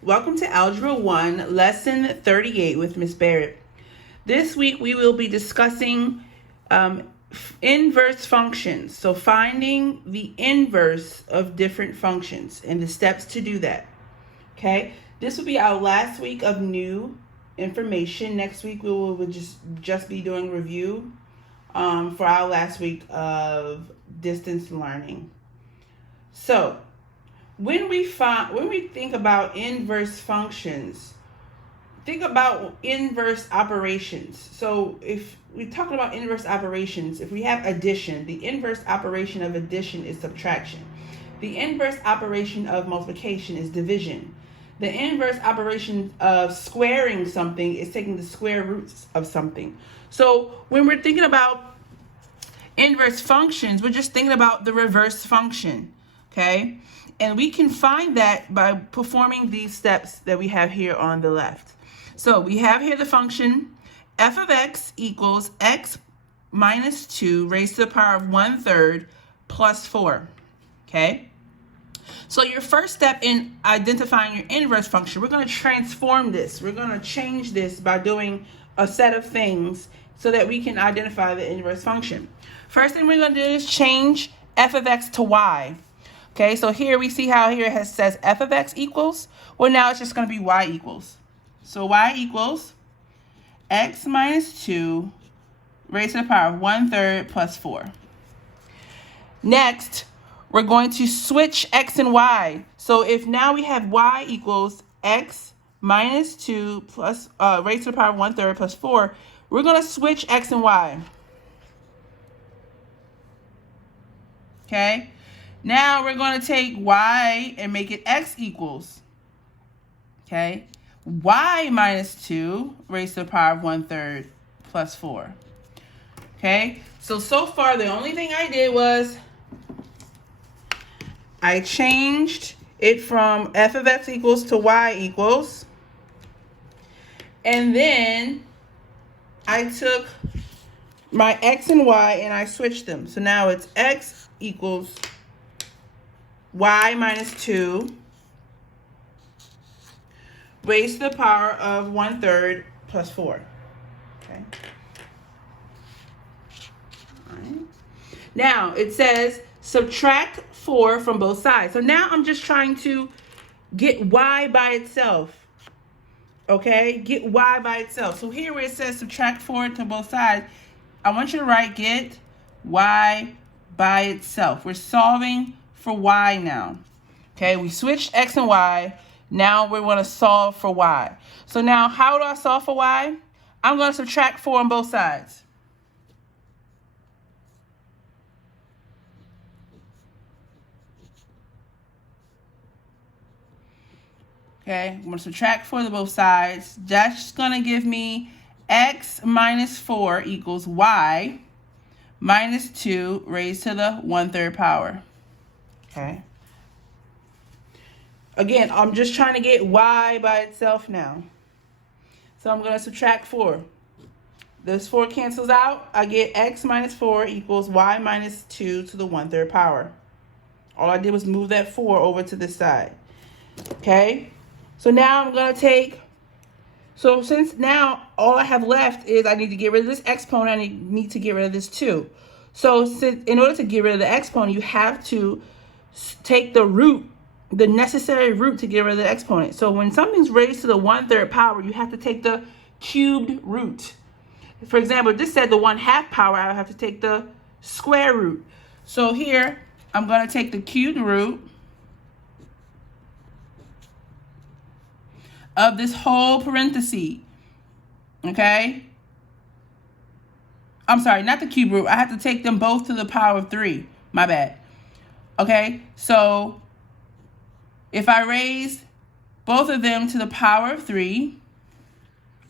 Welcome to Algebra 1, Lesson 38 with Ms. Barrett. This week we will be discussing inverse functions. So finding the inverse of different functions and the steps to do that. Okay, this will be our last week of new information. Next week we will just be doing review for our last week of distance learning. So when we think about inverse functions, think about inverse operations. So if we're talking about inverse operations, if we have addition, the inverse operation of addition is subtraction. The inverse operation of multiplication is division. The inverse operation of squaring something is taking the square roots of something. So when we're thinking about inverse functions, we're just thinking about the reverse function, okay? And we can find that by performing these steps that we have here on the left. So we have here the function f of x equals x minus 2 raised to the power of 1/3 plus 4, okay? So your first step in identifying your inverse function, we're going to transform this. We're going to change this by doing a set of things so that we can identify the inverse function. First thing we're going to do is change f of x to y. Okay, so here we see how here it says f of x equals. Well, now it's just going to be y equals. So y equals x minus 2 raised to the power of 1/3 plus 4. Next, we're going to switch x and y. So if now we have y equals x minus 2 plus raised to the power of 1/3 plus 4, we're going to switch x and y. Okay. Now we're going to take y and make it x equals, okay, y minus 2 raised to the power of 1/3 plus 4. Okay, so far the only thing I did was I changed it from f of x equals to y equals, and then I took my x and y and I switched them. So now it's x equals y minus 2 raised to the power of 1/3 plus 4. Okay. All right. Now it says subtract 4 from both sides. So now I'm just trying to get y by itself. Okay, get y by itself. So here where it says subtract 4 to both sides, I want you to write get y by itself. We're solving for y now. Okay, we switched x and y. Now we want to solve for y. So now how do I solve for y? I'm going to subtract 4 on both sides. Okay, I'm going to subtract 4 to both sides. That's going to give me x minus 4 equals y minus 2 raised to the 1/3 power. Okay. Again, I'm just trying to get y by itself now. So I'm going to subtract 4. This 4 cancels out. I get x minus 4 equals y minus 2 to the 1/3 power. All I did was move that 4 over to this side. Okay. So now I'm going to take, so since now all I have left is I need to get rid of this exponent, I need to get rid of this 2. So in order to get rid of the exponent, you have to take the root, the necessary root to get rid of the exponent. So when something's raised to the 1/3 power, you have to take the cubed root. For example, if this said the 1/2 power, I would have to take the square root. So here, I'm going to take the cubed root of this whole parenthesis, okay? I'm sorry, not the cube root. I have to take them both to the power of 3. My bad. Okay, so if I raise both of them to the power of 3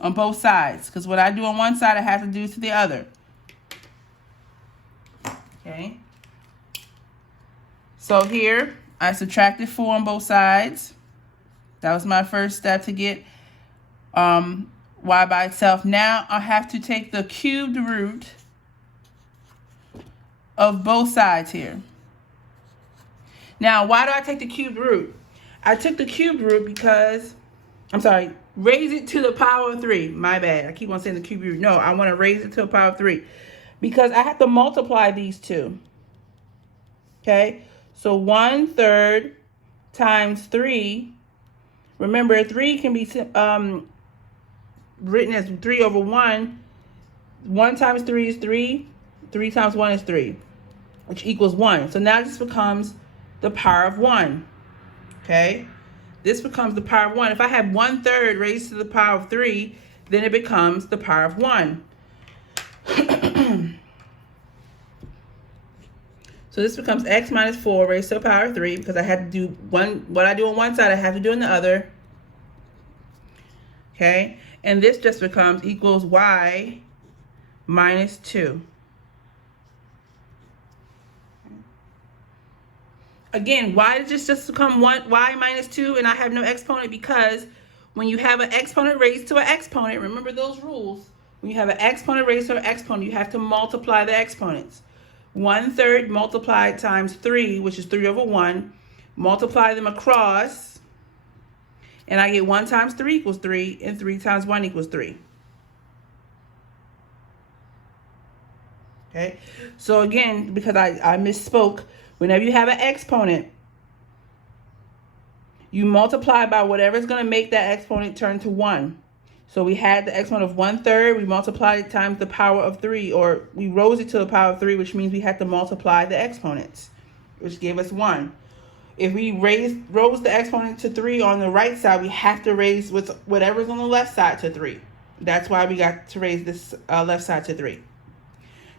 on both sides, because what I do on one side, I have to do to the other. Okay. So here, I subtracted 4 on both sides. That was my first step to get y by itself. Now I have to take the cubed root of both sides here. Now, why do I take the cubed root? I took the cube root because, I'm sorry, raise it to the power of 3. My bad. I keep on saying the cube root. No, I want to raise it to the power of 3 because I have to multiply these two. Okay, so 1/3 times 3. Remember, 3 can be written as 3 over 1. 1 times 3 is 3. 3 times 1 is 3, which equals 1. So now this becomes the power of 1. Okay, this becomes the power of 1. If I have 1/3 raised to the power of 3, then it becomes the power of 1. So this becomes x minus 4 raised to the power of 3 because I had to do what I do on one side, I have to do on the other. Okay, and this just becomes equals y minus 2. Again, why did this just become y minus 2 and I have no exponent? Because when you have an exponent raised to an exponent, remember those rules. When you have an exponent raised to an exponent, you have to multiply the exponents. 1/3 multiplied times 3, which is 3 over 1. Multiply them across, and I get 1 times 3 equals 3, and 3 times 1 equals 3. Okay, so again, because I misspoke, whenever you have an exponent, you multiply by whatever is going to make that exponent turn to 1. So we had the exponent of 1/3, we multiplied it times the power of 3, or we rose it to the power of 3, which means we had to multiply the exponents, which gave us 1. If we rose the exponent to 3 on the right side, we have to raise whatever's on the left side to 3. That's why we got to raise this left side to 3.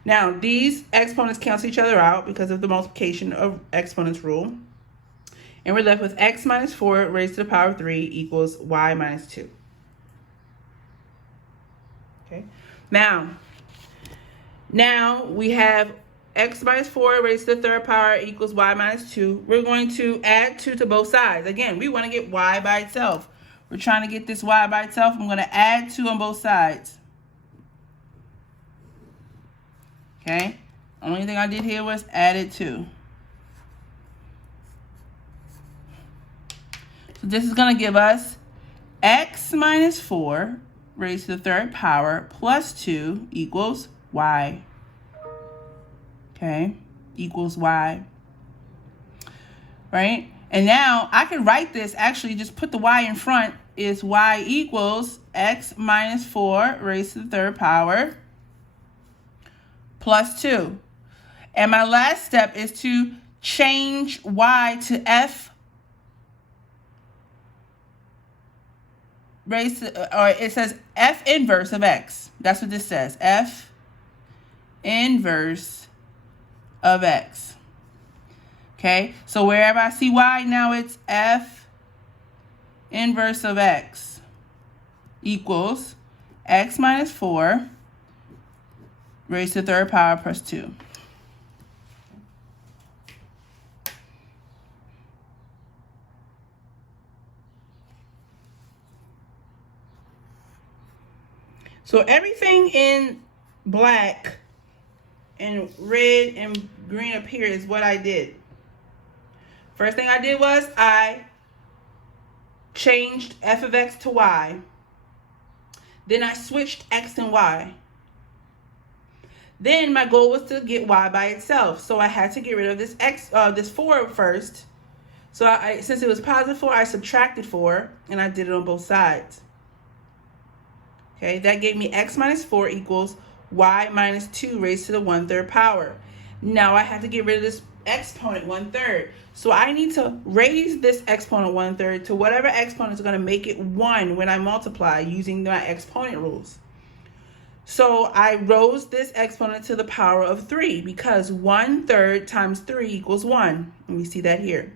Now, these exponents cancel each other out because of the multiplication of exponents rule. And we're left with x minus 4 raised to the power of 3 equals y minus 2. Okay, now we have x minus 4 raised to the third power equals y minus 2. We're going to add 2 to both sides. Again, we want to get y by itself. We're trying to get this y by itself. I'm going to add 2 on both sides. Okay, only thing I did here was added 2. So this is going to give us x minus 4 raised to the third power plus 2 equals y. Okay, equals y. Right? And now I can write this, actually just put the y in front, is y equals x minus 4 raised to the third power plus 2. And my last step is to change y to f raised to, or it says f inverse of x. That's what this says, f inverse of x. Okay, so wherever I see y, now it's f inverse of x equals x minus 4 raised to the third power plus 2. So everything in black and red and green up here is what I did. First thing I did was I changed f of x to y. Then I switched x and y. Then my goal was to get y by itself. So I had to get rid of this this 4 first. So since it was positive 4, I subtracted 4 and I did it on both sides. Okay, that gave me x minus 4 equals y minus 2 raised to the 1/3 power. Now I have to get rid of this exponent 1/3. So I need to raise this exponent 1/3 to whatever exponent is going to make it 1 when I multiply using my exponent rules. So I rose this exponent to the power of 3 because 1/3 times 3 equals 1. And we see that here.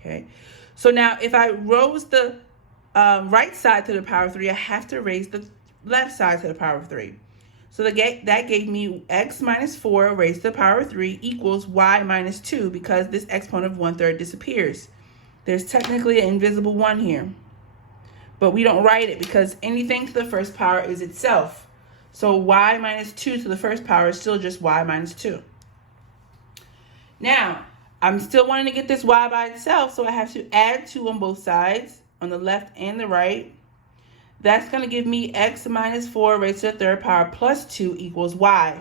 Okay, so now if I rose the right side to the power of 3, I have to raise the left side to the power of 3. So that gave me x minus 4 raised to the power of 3 equals y minus 2 because this exponent of 1/3 disappears. There's technically an invisible 1 here, but we don't write it because anything to the first power is itself. So y minus 2 to the first power is still just y minus 2. Now, I'm still wanting to get this y by itself, so I have to add 2 on both sides, on the left and the right. That's going to give me x minus 4 raised to the third power plus 2 equals y.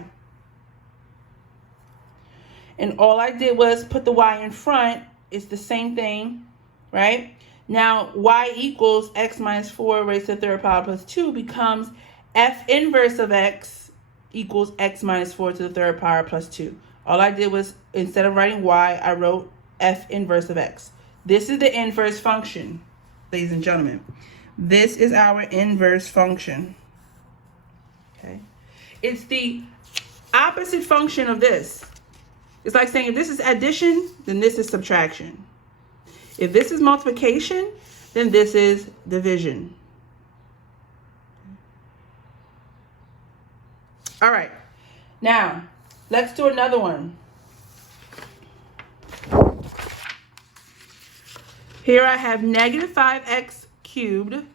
And all I did was put the y in front. It's the same thing, right? Now, y equals x minus 4 raised to the third power plus 2 becomes f inverse of x equals x minus 4 to the third power plus 2. All I did was, instead of writing y, I wrote f inverse of x. This is the inverse function, ladies and gentlemen. This is our inverse function. Okay? It's the opposite function of this. It's like saying if this is addition, then this is subtraction. If this is multiplication, then this is division. All right. Now, let's do another one. Here I have negative 5x cubed.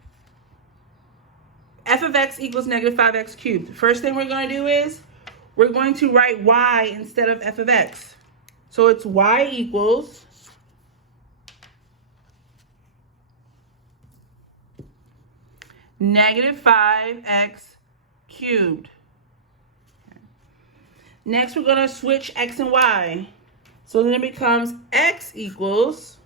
F of x equals negative 5x cubed. First thing we're going to do is we're going to write y instead of f of x. So it's y equals negative 5x cubed. Next, we're going to switch x and y. So then it becomes x equals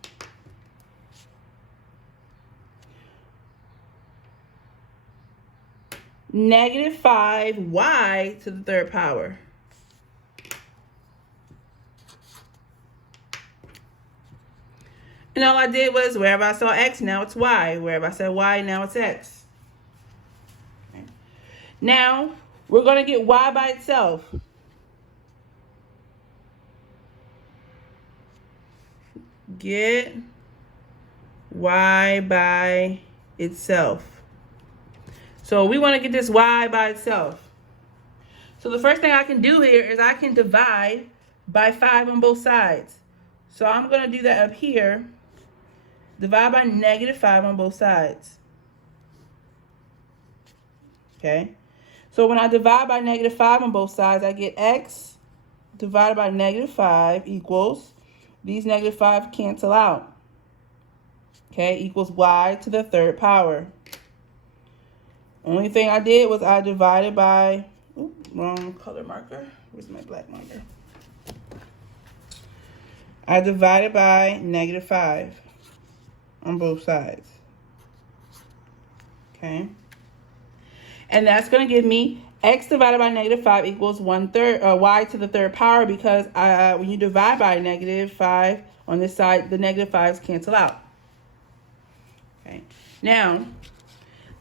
negative 5y to the third power. And all I did was, wherever I saw x, now it's y. Wherever I said y, now it's x. Okay. Now, we're going to get y by itself. Get y by itself. So we want to get this y by itself. So the first thing I can do here is I can divide by 5 on both sides. So I'm going to do that up here. Divide by negative 5 on both sides. Okay. So when I divide by negative 5 on both sides, I get x divided by negative 5 equals, these negative 5 cancel out. Okay, equals y to the third power. Only thing I did was I divided by, wrong color marker. Where's my black marker? I divided by negative 5 on both sides. Okay. And that's going to give me x divided by negative 5 equals y to the third power, because when you divide by negative 5 on this side, the negative 5s cancel out. Okay. Now,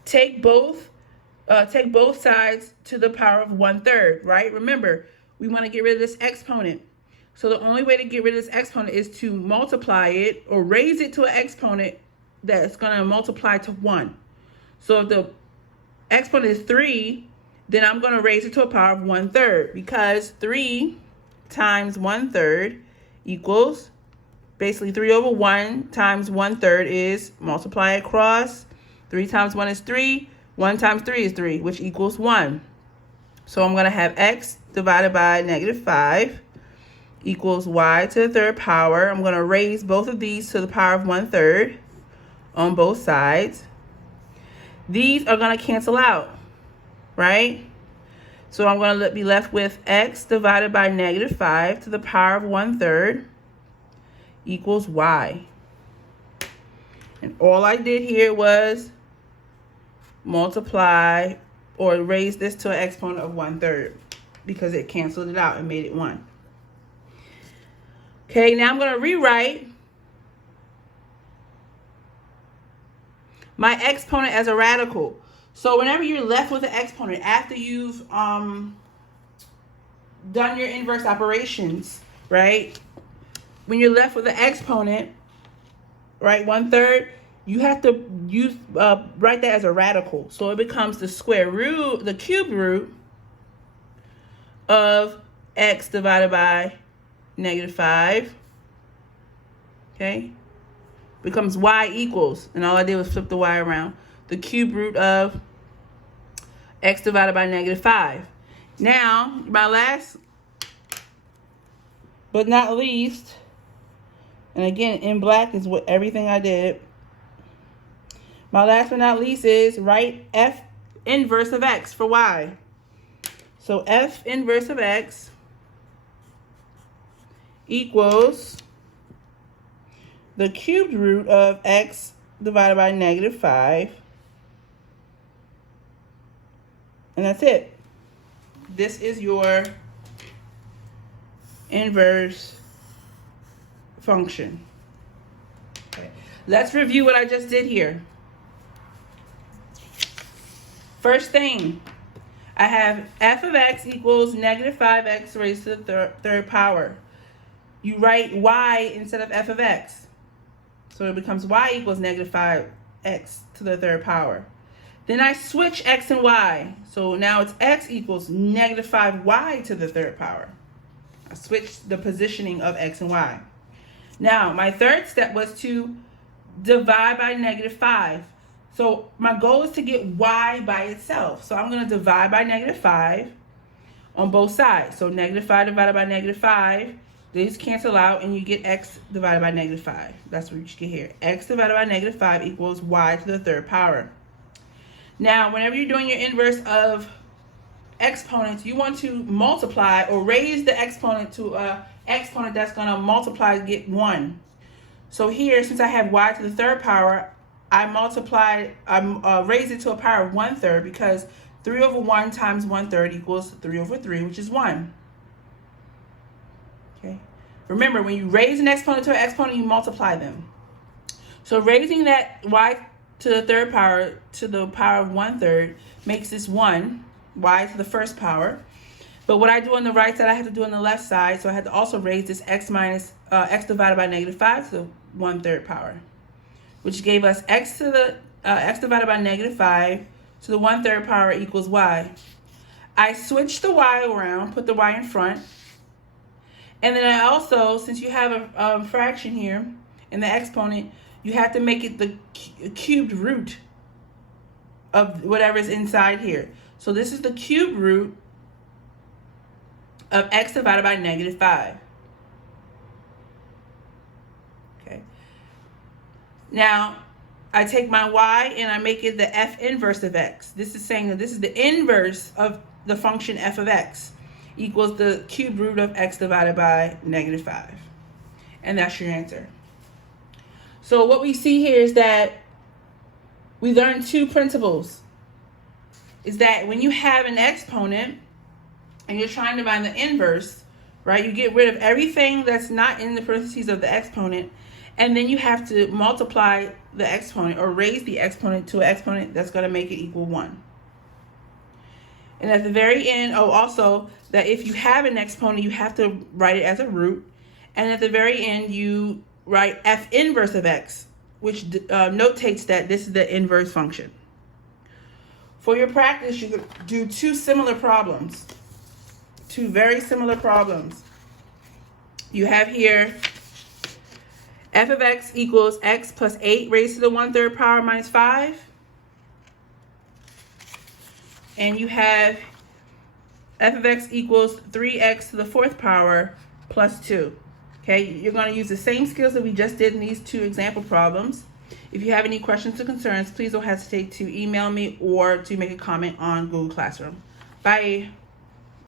take both sides to the power of 1/3, right? Remember, we want to get rid of this exponent. So the only way to get rid of this exponent is to multiply it or raise it to an exponent that's going to multiply to 1. So if the exponent is 3, then I'm going to raise it to a power of 1/3, because 3 times 1/3 equals basically 3 over 1 times 1/3 is multiply across. 3 times 1 is 3. 1 times 3 is 3, which equals 1. So I'm going to have x divided by negative 5 equals y to the third power. I'm going to raise both of these to the power of 1/3 on both sides. These are going to cancel out, right? So I'm going to be left with x divided by negative 5 to the power of 1/3 equals y. And all I did here was multiply or raise this to an exponent of 1/3, because it canceled it out and made it 1. Okay, now I'm going to rewrite my exponent as a radical. So whenever you're left with an exponent after you've done your inverse operations, right? When you're left with an exponent, right, 1/3, you have to write that as a radical. So it becomes the square root, the cube root of x divided by negative 5. Okay? Becomes y equals, and all I did was flip the y around, the cube root of x divided by negative 5. Now, my last but not least, And again, in black is what everything I did. My last but not least is write F inverse of x for y. So F inverse of x equals the cubed root of x divided by -5. And that's it. This is your inverse function. Okay. Let's review what I just did here. First thing, I have f of x equals -5x raised to the third power. You write y instead of f of x. So it becomes y equals -5x to the third power. Then I switch x and y. So now it's x equals -5y to the third power. I switched the positioning of x and y. Now, my third step was to divide by -5. So my goal is to get y by itself. So I'm going to divide by -5 on both sides. So -5 divided by -5, these cancel out and you get x divided by -5. That's what you should get here. X divided by -5 equals y to the third power. Now, whenever you're doing your inverse of exponents, you want to multiply or raise the exponent to an exponent that's going to multiply to get 1. So here, since I have y to the third power, I raised it to a power of 1/3 because 3 over 1 times 1/3 equals 3 over 3, which is 1. Okay. Remember, when you raise an exponent to an exponent, you multiply them. So raising that y to the third power to the power of 1/3 makes this 1, y to the first power. But what I do on the right side, I have to do on the left side. So I had to also raise this x divided by -5 to the 1/3 power, which gave us x divided by -5 to the 1/3 power equals y. I switched the y around, put the y in front. And then I also, since you have a fraction here in the exponent, you have to make it the cubed root of whatever's inside here. So this is the cubed root of x divided by -5. Okay. Now, I take my y and I make it the f inverse of x. This is saying that this is the inverse of the function f of x equals the cubed root of x divided by -5. And that's your answer. So what we see here is that we learned two principles. Is that when you have an exponent and you're trying to find the inverse, right, you get rid of everything that's not in the parentheses of the exponent, and then you have to multiply the exponent or raise the exponent to an exponent that's going to make it equal 1. And at the very end, also that if you have an exponent, you have to write it as a root. And at the very end, you write f inverse of x, which notates that this is the inverse function. For your practice, you could do two very similar problems. You have here f of x equals x plus 8 raised to the 1/3 power minus 5. And you have f of x equals 3x to the 4th power plus 2. Okay, you're going to use the same skills that we just did in these two example problems. If you have any questions or concerns, please don't hesitate to email me or to make a comment on Google Classroom. Bye.